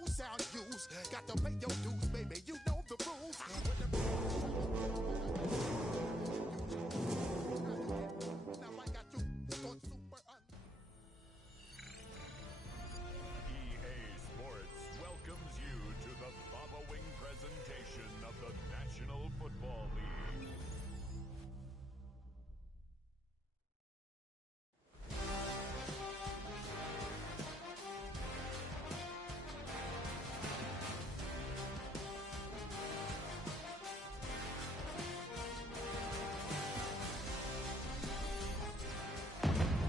no sound use. Got to pay your dues, baby. You know the rules. Now I got you on super. EA Sports welcomes you to the following presentation of the National Football League.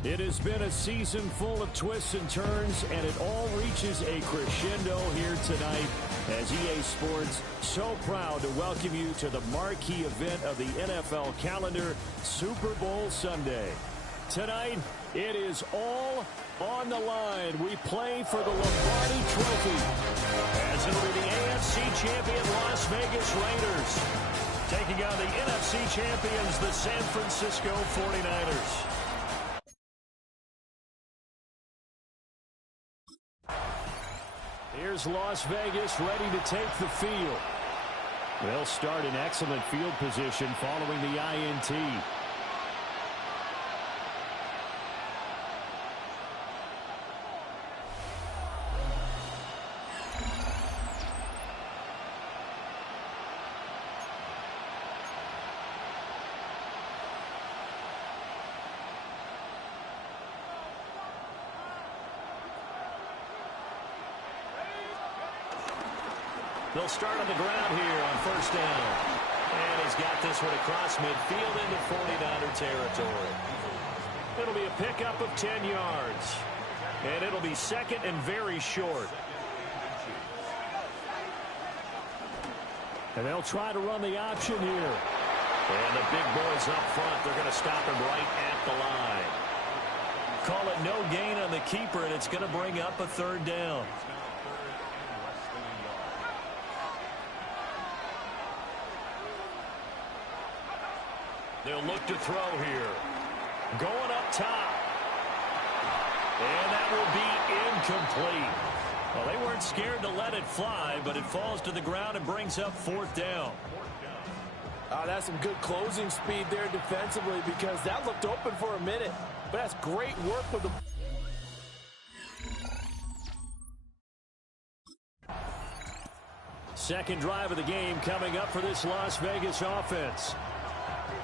It has been a season full of twists and turns, and it all reaches a crescendo here tonight as EA Sports so proud to welcome you to the marquee event of the NFL calendar, Super Bowl Sunday. Tonight, it is all on the line. We play for the Lombardi Trophy as it'll be the AFC champion Las Vegas Raiders taking on the NFC champions, the San Francisco 49ers. Here's Las Vegas ready to take the field. They'll start in excellent field position following the INT. They'll start on the ground here on first down. And he's got this one across midfield into 49er territory. It'll be a pickup of 10 yards. And it'll be second and very short. And they'll try to run the option here. And the big boys up front, they're going to stop him right at the line. Call it no gain on the keeper, and it's going to bring up a third down. They'll look to throw here. Going up top. And that will be incomplete. Well, they weren't scared to let it fly, but it falls to the ground and brings up fourth down. That's some good closing speed there defensively because that looked open for a minute. But that's great work with the... Second drive of the game coming up for this Las Vegas offense.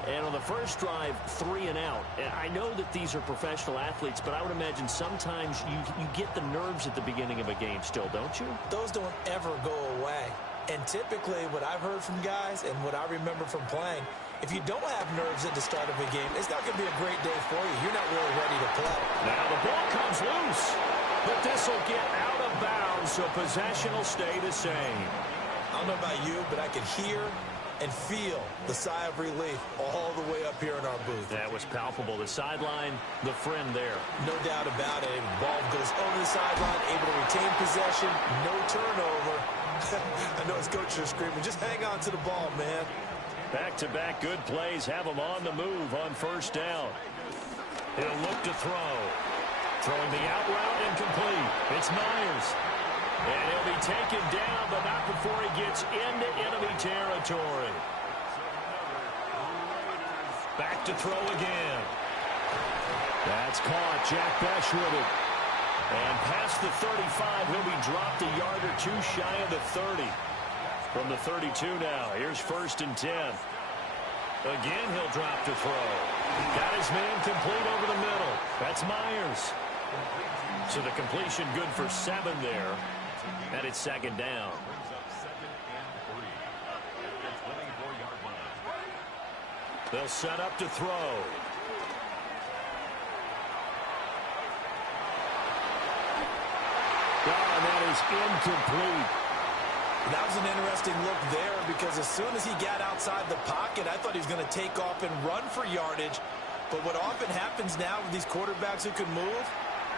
And on the first drive, 3 and out. And I know that these are professional athletes, but I would imagine sometimes you get the nerves at the beginning of a game still, don't you? Those don't ever go away. And typically what I've heard from guys and what I remember from playing, if you don't have nerves at the start of a game, it's not going to be a great day for you. You're not really ready to play. Now the ball comes loose, but this will get out of bounds, so possession will stay the same. I don't know about you, but I could hear and feel the sigh of relief all the way up here in our booth. That was palpable. The sideline, the friend there. No doubt about it. Ball goes over the sideline, able to retain possession, no turnover. I know his coaches are screaming, just hang on to the ball, man. Back-to-back good plays have him on the move on first down. He'll look to throw. Throwing the out route incomplete. It's Myers. And he'll be taken down, but not before he gets into enemy territory. Back to throw again. That's caught. Jack Besh with it. And past the 35, he'll be dropped a yard or two shy of the 30. From the 32 now, here's first and 10. Again, he'll drop to throw. Got his man complete over the middle. That's Myers. So the completion good for 7 there. And it's second down. They'll set up to throw. And that is incomplete. That was an interesting look there because as soon as he got outside the pocket, I thought he was going to take off and run for yardage. But what often happens now with these quarterbacks who can move,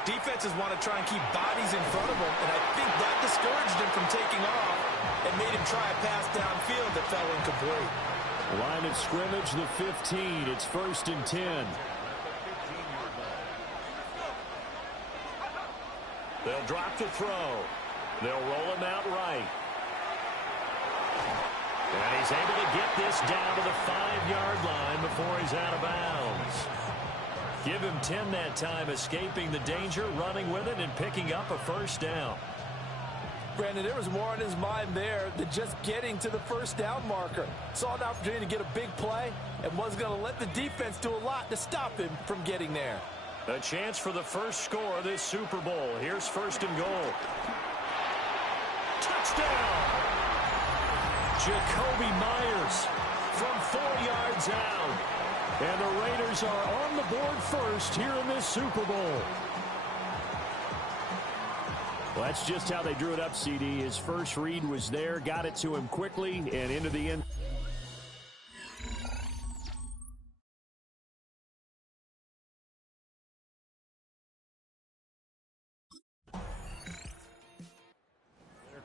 defenses want to try and keep bodies in front of them, and I think that discouraged him from taking off and made him try a pass downfield that fell incomplete. Line of scrimmage, the 15. It's first and 10. They'll drop to throw. They'll roll him out right. And he's able to get this down to the 5-yard line before he's out of bounds. Give him 10 that time, escaping the danger, running with it, and picking up a first down. Brandon, there was more on his mind there than just getting to the first down marker. Saw an opportunity to get a big play and wasn't going to let the defense do a lot to stop him from getting there. A chance for the first score of this Super Bowl. Here's first and goal. Touchdown! Jacoby Myers from 4 yards out. And the Raiders are on the board first here in this Super Bowl. Well, that's just how they drew it up, CD. His first read was there, got it to him quickly, and into the end.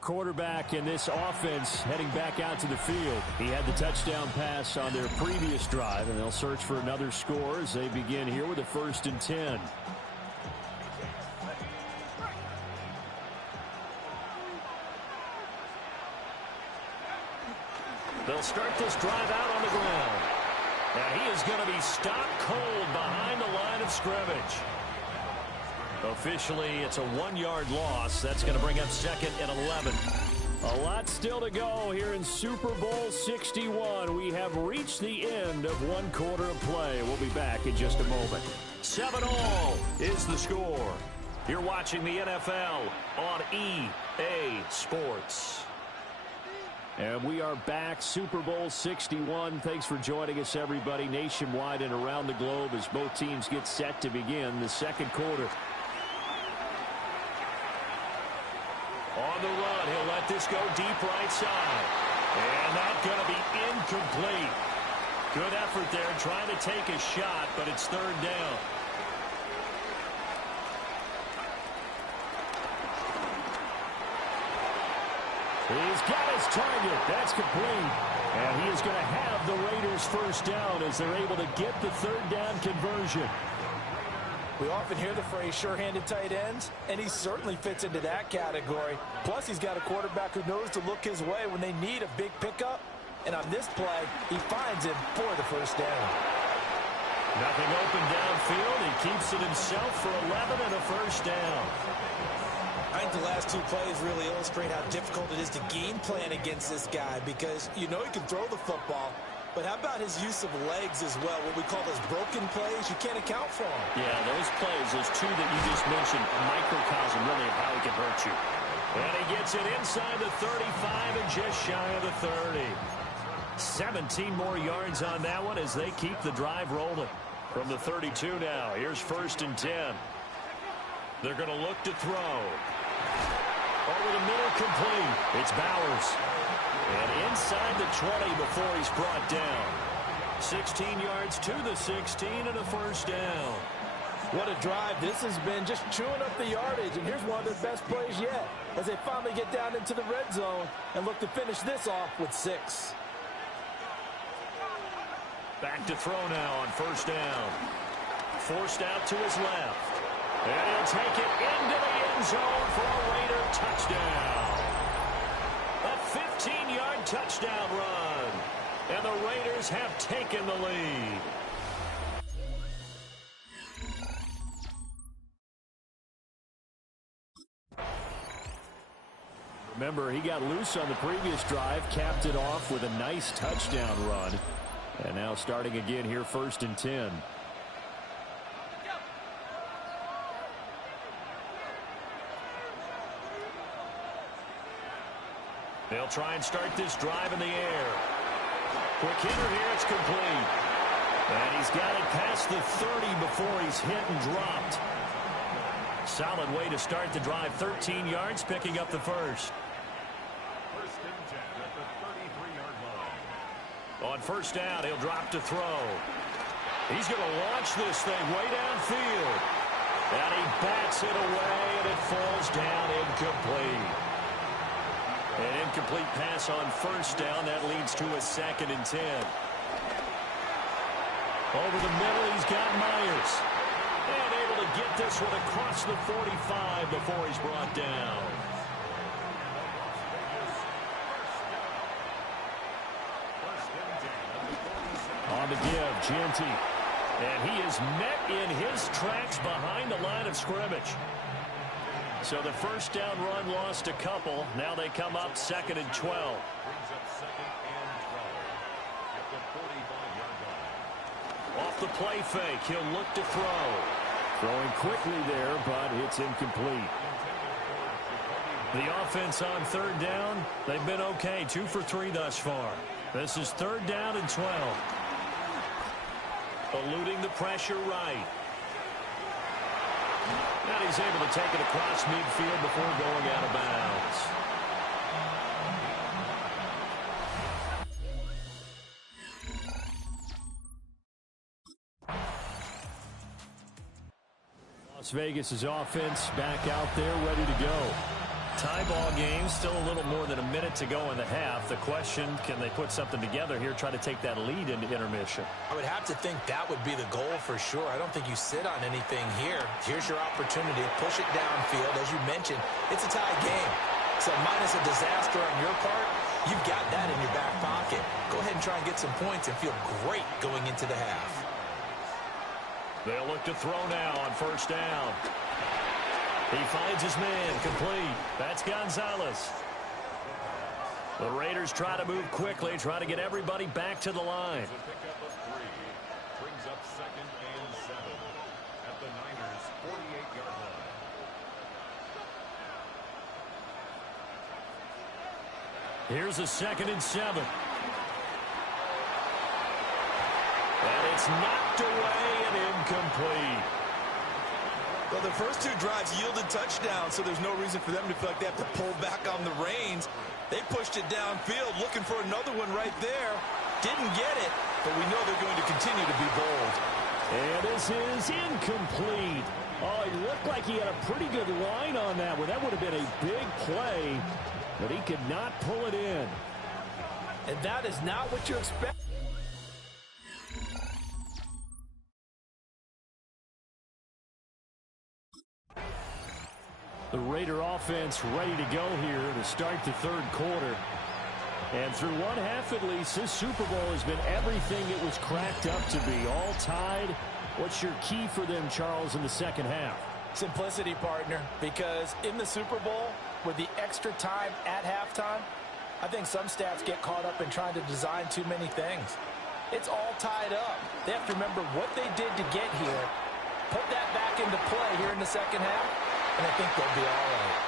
Quarterback in this offense heading back out to the field. He had the touchdown pass on their previous drive, and they'll search for another score as they begin here with a 1st and 10. They'll start this drive out on the ground. And he is going to be stopped cold behind the line of scrimmage. Officially, it's a 1-yard loss. That's going to bring up 2nd and 11. A lot still to go here in Super Bowl 61. We have reached the end of 1 quarter of play. We'll be back in just a moment. 7-all is the score. You're watching the NFL on EA Sports. And we are back, Super Bowl 61. Thanks for joining us, everybody, nationwide and around the globe as both teams get set to begin the second quarter. On the run, he'll let this go deep right side. And that's going to be incomplete. Good effort there, trying to take a shot, but it's 3rd down. He's got his target. That's complete. And he is going to have the Raiders first down as they're able to get the 3rd down conversion. We often hear the phrase sure-handed tight ends, and he certainly fits into that category. Plus, he's got a quarterback who knows to look his way when they need a big pickup. And on this play, he finds him for the first down. Nothing open downfield. He keeps it himself for 11 and a first down. I think the last 2 plays really illustrate how difficult it is to game plan against this guy because you know he can throw the football, but how about his use of legs as well, what we call those broken plays? You can't account for them. Yeah, those plays, those 2 that you just mentioned, a microcosm really of how he can hurt you. And he gets it inside the 35 and just shy of the 30. 17 more yards on that one as they keep the drive rolling. From the 32 now, here's 1st and 10. They're going to look to throw. Over the middle, complete. It's Bowers. And inside the 20 before he's brought down. 16 yards to the 16 and a first down. What a drive this has been, just chewing up the yardage. And here's one of their best plays yet as they finally get down into the red zone and look to finish this off with 6. Back to throw now on first down. Forced out to his left. And he'll take it into the end zone for a Raider touchdown. A 15-yard touchdown run. And the Raiders have taken the lead. Remember, he got loose on the previous drive, capped it off with a nice touchdown run. And now starting again here, 1st and 10. They'll try and start this drive in the air. Quick hitter here, it's complete. And he's got it past the 30 before he's hit and dropped. Solid way to start the drive. 13 yards, picking up the first. 1st and 10 at the 33-yard line. On first down, he'll drop to throw. He's going to launch this thing way downfield. And he bats it away, and it falls down incomplete. An incomplete pass on first down. That leads to a 2nd and 10. Over the middle, he's got Myers. And able to get this one across the 45 before he's brought down. on the give. Genty. And he is met in his tracks behind the line of scrimmage. So the first down run lost a couple. Now they come up 2nd and 12. Off the play fake, he'll look to throw. Throwing quickly there, but it's incomplete. The offense on 3rd down, they've been okay. 2 for 3 thus far. This is 3rd down and 12. Eluding the pressure right. And he's able to take it across midfield before going out of bounds. Las Vegas' offense back out there ready to go. Tie ball game, still a little more than a minute to go in the half. The question, can they put something together here, try to take that lead into intermission? I would have to think that would be the goal for sure. I don't think you sit on anything here. Here's your opportunity. Push it downfield. As you mentioned, it's a tie game. So minus a disaster on your part, you've got that in your back pocket. Go ahead and try and get some points and feel great going into the half. They'll look to throw now on 1st down. He finds his man, complete. That's Gonzalez. The Raiders try to move quickly, try to get everybody back to the line. Brings up 2nd and 7 at the Niners' 48-yard line. Here's a 2nd and 7. And it's knocked away and incomplete. Well, the first 2 drives yielded touchdowns, so there's no reason for them to feel like they have to pull back on the reins. They pushed it downfield, looking for another one right there. Didn't get it, but we know they're going to continue to be bold. And this is incomplete. Oh, he looked like he had a pretty good line on that one. That would have been a big play, but he could not pull it in. And that is not what you expect. The Raider offense ready to go here to start the 3rd quarter. And through one half at least, this Super Bowl has been everything it was cracked up to be. All tied. What's your key for them, Charles, in the 2nd half? Simplicity, partner, because in the Super Bowl, with the extra time at halftime, I think some stats get caught up in trying to design too many things. It's all tied up. They have to remember what they did to get here, put that back into play here in the 2nd half, and I think they'll be all right.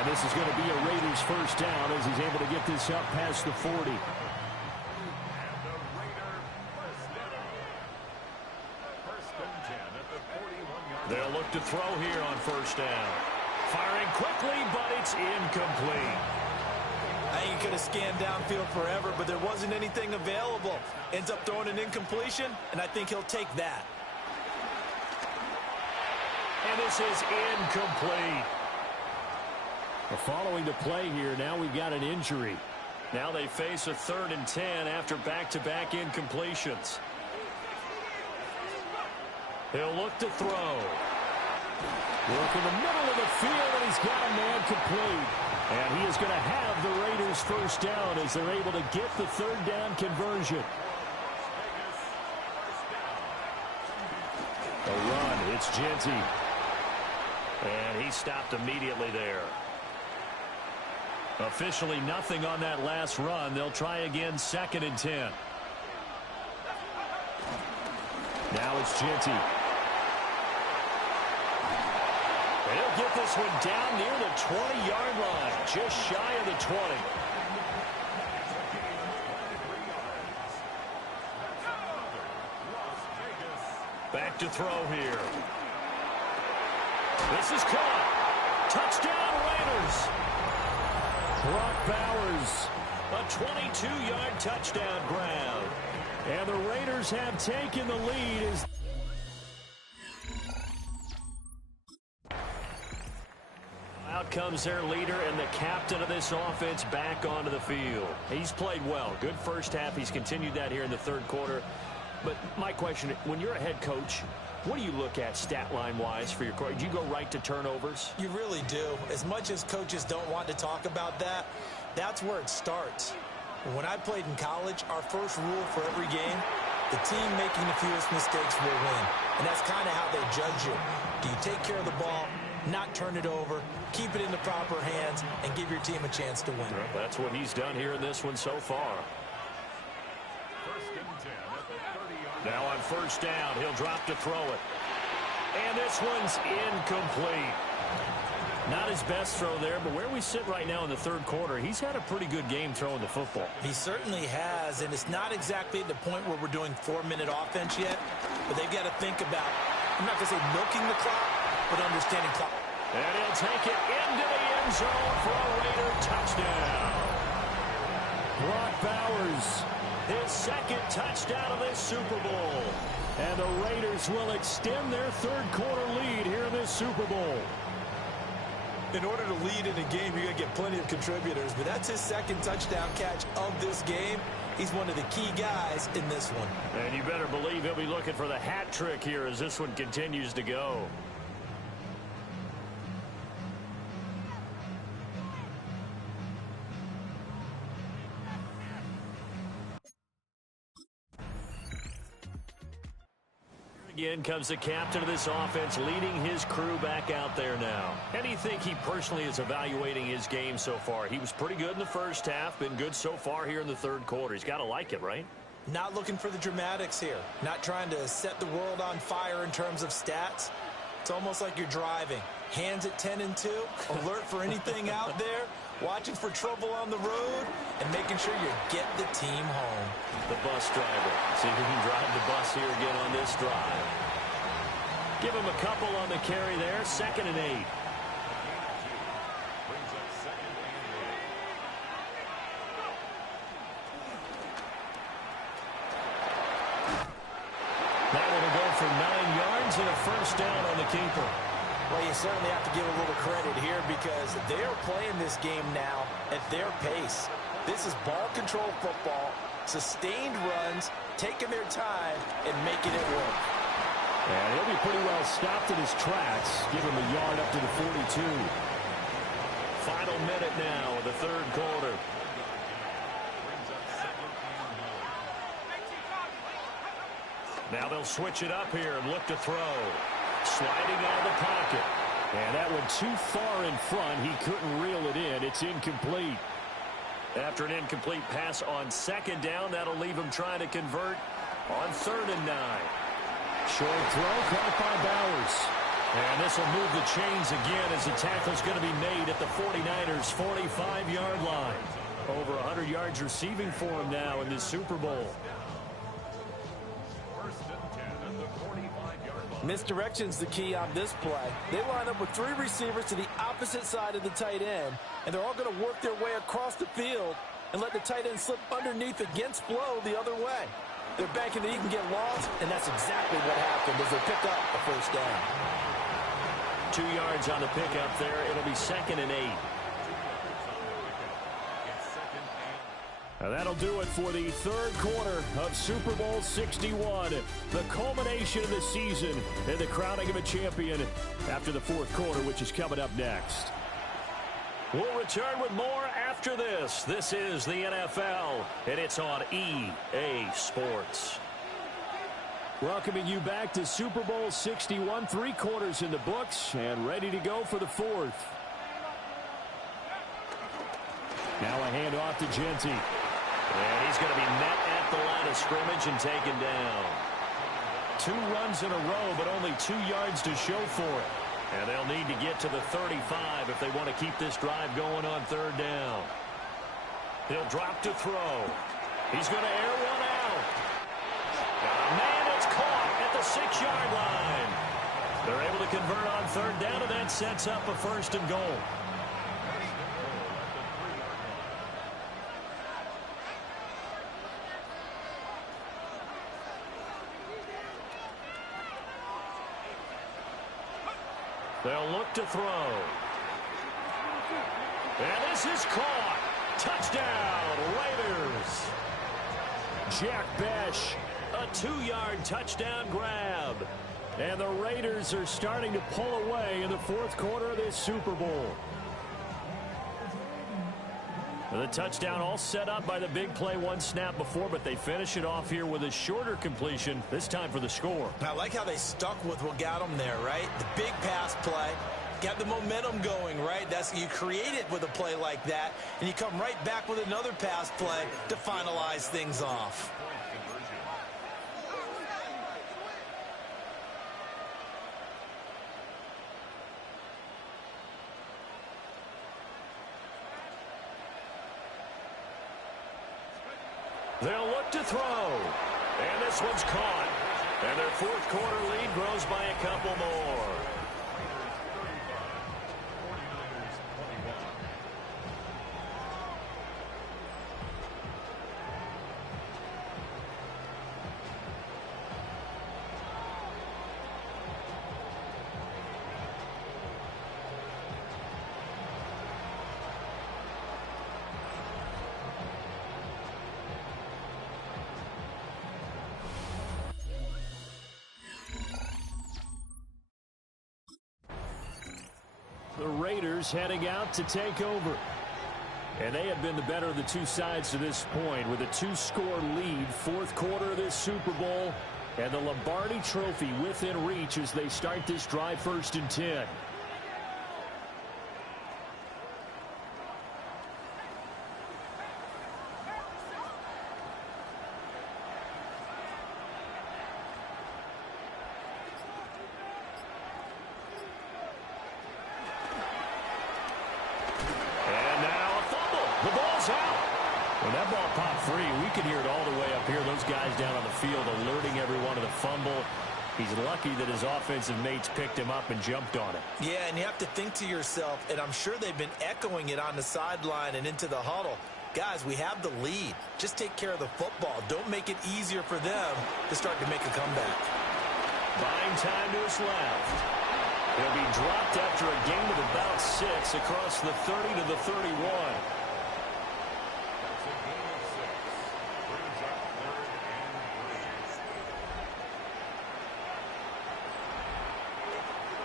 And this is going to be a Raiders 1st down as he's able to get this up past the 40. And the Raider 1st down. 1st and 10 at the 41-yard line. They'll look to throw here on 1st down. Firing quickly, but it's incomplete. I think he could have scanned downfield forever, but there wasn't anything available. Ends up throwing an incompletion, and I think he'll take that. And this is incomplete. Following the play here, now we've got an injury. Now they face a 3rd and 10 after back-to-back incompletions. He'll look to throw. Work in the middle of the field, and he's got a man complete. And he is going to have the Raiders 1st down as they're able to get the 3rd down conversion. A run, it's Genty. And he stopped immediately there. Officially nothing on that last run. They'll try again 2nd and 10. Now it's Genty. And he'll get this one down near the 20-yard line, just shy of the 20. Back to throw here. This is caught. Touchdown, Raiders. Brock Bowers, a 22-yard touchdown grab. And the Raiders have taken the lead as out comes their leader and the captain of this offense back onto the field. He's played well. Good 1st half. He's continued that here in the 3rd quarter. But my question, when you're a head coach, what do you look at stat line-wise for your coach? Do you go right to turnovers? You really do. As much as coaches don't want to talk about that, that's where it starts. When I played in college, our first rule for every game the team making the fewest mistakes will win. And that's kind of how they judge you. Do you take care of the ball, not turn it over, keep it in the proper hands, and give your team a chance to win? Well, that's what he's done here in this one so far. Now on first down, he'll drop to throw it. And this one's incomplete. Not his best throw there, but where we sit right now in the third quarter, he's had a pretty good game throwing the football. He certainly has, and it's not exactly at the point where we're doing 4-minute offense yet, but they've got to think about, I'm not going to say milking the clock, but understanding clock. And he'll take it into the end zone for a Raider touchdown. Brock Bowers, his second touchdown of this Super Bowl. And the Raiders will extend their third quarter lead here in this Super Bowl. In order to lead in a game, you're going to get plenty of contributors, but that's his second touchdown catch of this game. He's one of the key guys in this one. And you better believe he'll be looking for the hat trick here as this one continues to go. Again comes the captain of this offense, leading his crew back out there now. How do you think he personally is evaluating his game so far? He was pretty good in the first half, been good so far here in the third quarter. He's got to like it, right? Not looking for the dramatics here. Not trying to set the world on fire in terms of stats. It's almost like you're driving. Hands at 10 and 2, alert for anything out there, watching for trouble on the road, and making sure you get the team home. The bus driver. See if he can drive the bus here again on this drive. Give him a couple on the carry there. 2nd and 8. That one will go for 9 yards and a first down on the keeper. Well, you certainly have to give a little credit here because they're playing this game now at their pace. This is ball control football, sustained runs, taking their time, and making it work. And he'll be pretty well stopped in his tracks. Give him a yard up to the 42. Final minute now of the third quarter. Now they'll switch it up here and look to throw. Sliding out of the pocket. And that one too far in front. He couldn't reel it in. It's incomplete. After an incomplete pass on 2nd down, that'll leave him trying to convert on 3rd and 9. Short throw caught by Bowers. And this will move the chains again as the tackle's going to be made at the 49ers' 45-yard line. Over 100 yards receiving for him now in this Super Bowl. Misdirection's the key on this play. They line up with 3 receivers to the opposite side of the tight end, and they're all going to work their way across the field and let the tight end slip underneath against flow the other way. They're banking that he can get lost, and that's exactly what happened as they pick up a first down. 2 yards on the pickup there. It'll be 2nd and 8. Now that'll do it for the third quarter of Super Bowl 61. The culmination of the season and the crowning of a champion after the fourth quarter, which is coming up next. We'll return with more after this. This is the NFL, and it's on EA Sports. Welcoming you back to Super Bowl 61. 3 quarters in the books and ready to go for the fourth. Now a handoff to Genty. And he's going to be met at the line of scrimmage and taken down. 2 runs in a row, but only 2 yards to show for it. And they'll need to get to the 35 if they want to keep this drive going on 3rd down. He'll drop to throw. He's going to air one out. Man, it's caught at the 6-yard line. They're able to convert on 3rd down, and that sets up a 1st and goal. They'll look to throw. And this is caught. Touchdown, Raiders. Jack Besh, a 2-yard touchdown grab. And the Raiders are starting to pull away in the fourth quarter of this Super Bowl. The touchdown all set up by the big play one snap before, but they finish it off here with a shorter completion, this time for the score. I like how they stuck with what got them there, right? The big pass play, got the momentum going, right? You create it with a play like that, and you come right back with another pass play to finalize things off. They'll look to throw. And this one's caught. And their fourth quarter lead grows by a couple more. The Raiders heading out to take over. And they have been the better of the two sides to this point with a 2-score lead, fourth quarter of this Super Bowl, and the Lombardi Trophy within reach as they start this drive 1st and 10. When that ball popped free, we could hear it all the way up here. Those guys down on the field alerting everyone of the fumble. He's lucky that his offensive mates picked him up and jumped on it. Yeah, and you have to think to yourself, and I'm sure they've been echoing it on the sideline and into the huddle. Guys, we have the lead. Just take care of the football. Don't make it easier for them to start to make a comeback. Buying time to his left. He'll be dropped after a gain of about 6 across the 30 to the 31.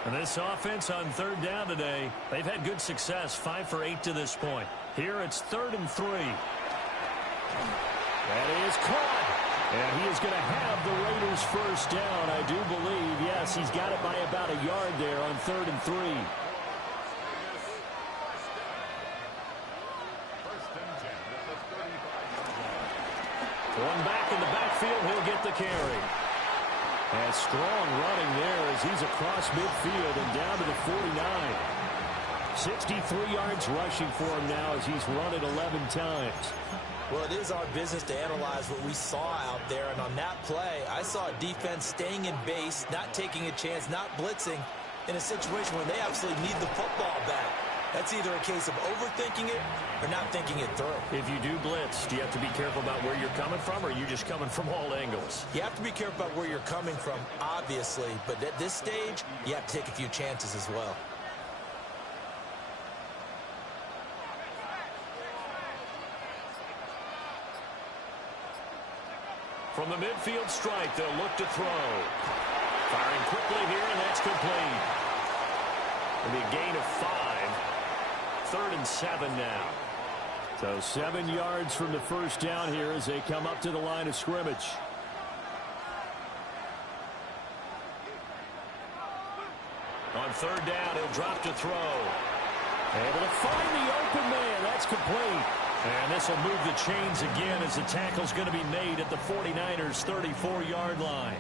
And this offense on 3rd down today, they've had good success, 5 for 8 to this point. Here it's 3rd and 3. That is caught. And he is going to have the Raiders first down, I do believe. Yes, he's got it by about a yard there on 3rd and 3. One back in the backfield, he'll get the carry. And strong running there as he's across midfield and down to the 49. 63 yards rushing for him now as he's run it 11 times. Well, it is our business to analyze what we saw out there. And on that play, I saw a defense staying in base, not taking a chance, not blitzing in a situation where they absolutely need the football back. That's either a case of overthinking it or not thinking it through. If you do blitz, do you have to be careful about where you're coming from, or are you just coming from all angles? You have to be careful about where you're coming from, obviously. But at this stage, you have to take a few chances as well. From the midfield strike, they'll look to throw. Firing quickly here, and that's complete. It'll be a gain of 5. 3rd and 7 now. So 7 yards from the first down here as they come up to the line of scrimmage. On 3rd down, he'll drop to throw. Able to find the open man. That's complete. And this will move the chains again as the tackle's going to be made at the 49ers' 34-yard line.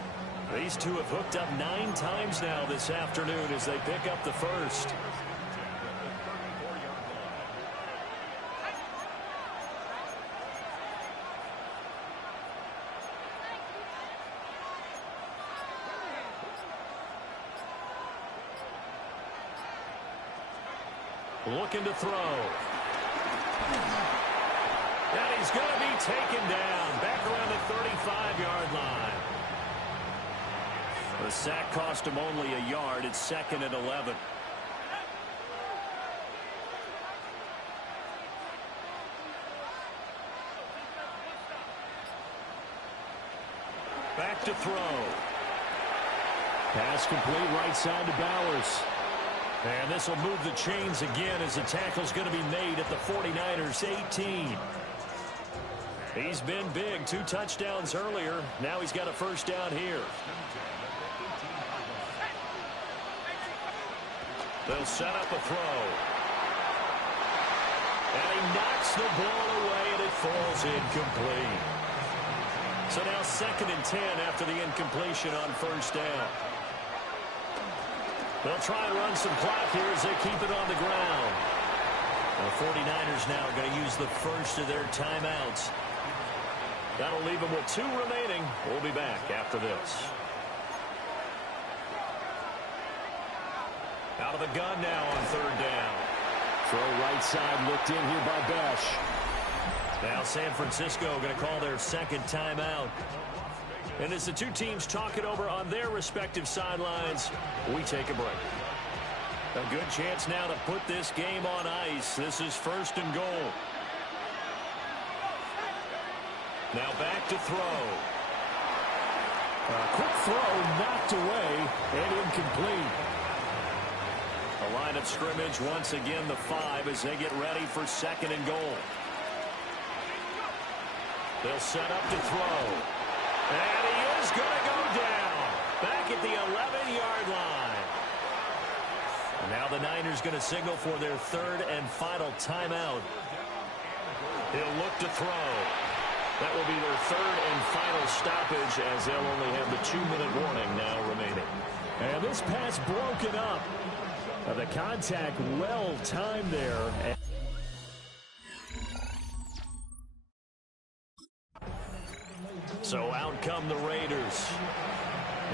These two have hooked up 9 times now this afternoon as they pick up the first. Looking to throw. And he's going to be taken down back around the 35-yard line. The sack cost him only a yard. It's 2nd and 11. Back to throw. Pass complete right side to Bowers. And this will move the chains again as the tackle's going to be made at the 49ers 18. He's been big. 2 touchdowns earlier. Now he's got a first down here. They'll set up a throw. And he knocks the ball away, and it falls incomplete. So now 2nd and 10 after the incompletion on first down. They'll try and run some clock here as they keep it on the ground. The 49ers now are going to use the first of their timeouts. That'll leave them with 2 remaining. We'll be back after this. Out of the gun now on 3rd down. Throw right side looked in here by Besh. Now San Francisco going to call their 2nd timeout. And as the 2 teams talk it over on their respective sidelines, we take a break. A good chance now to put this game on ice. This is 1st and goal. Now back to throw. A quick throw knocked away and incomplete. A line of scrimmage once again the 5 as they get ready for 2nd and goal. They'll set up to throw. And he is going to go down. Back at the 11-yard line. And now the Niners going to signal for their 3rd and final timeout. He'll look to throw. That will be their 3rd and final stoppage as they'll only have the 2-minute warning now remaining. And this pass broken up. The contact well timed there. So out come the Raiders.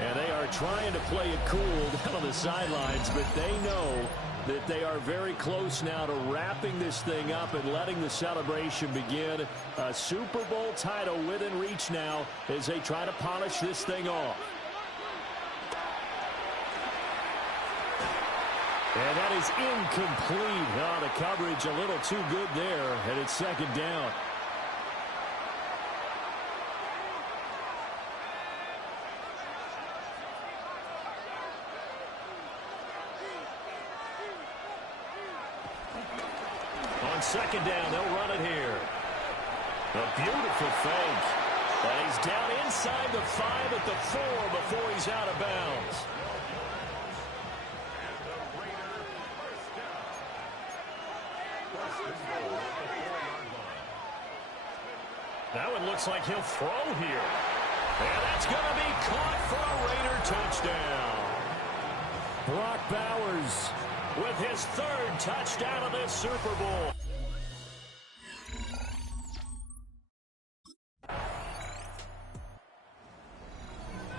And they are trying to play it cool down on the sidelines, but they know that they are very close now to wrapping this thing up and letting the celebration begin. A Super Bowl title within reach now as they try to polish this thing off. And that is incomplete. Oh, the coverage a little too good there, and it's 2nd down. On 2nd down, they'll run it here. A beautiful fake. And he's down inside the 5 at the 4 before he's out of bounds. That one looks like he'll throw here. And that's going to be caught for a Raider touchdown. Brock Bowers with his 3rd touchdown of this Super Bowl.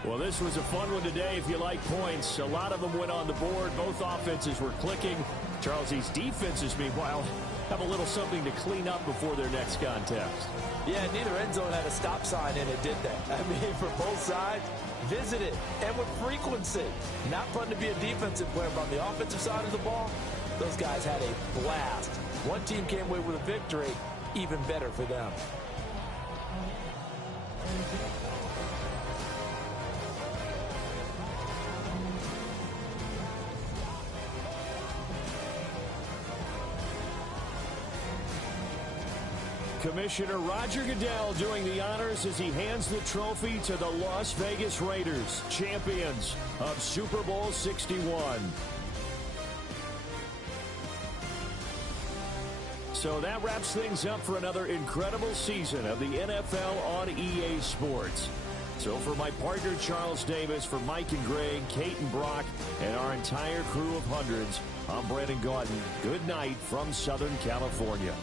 Well, this was a fun one today if you like points. A lot of them went on the board. Both offenses were clicking. Charles, these defenses, meanwhile, have a little something to clean up before their next contest. Yeah, neither end zone had a stop sign in it, did they? I mean, for both sides, visit it, and with frequency. Not fun to be a defensive player, but on the offensive side of the ball, those guys had a blast. One team came away with a victory, even better for them. Commissioner Roger Goodell doing the honors as he hands the trophy to the Las Vegas Raiders, champions of Super Bowl 61. So that wraps things up for another incredible season of the NFL on EA Sports. So for my partner Charles Davis, for Mike and Greg, Kate and Brock, and our entire crew of hundreds, I'm Brandon Gaudin. Good night from Southern California.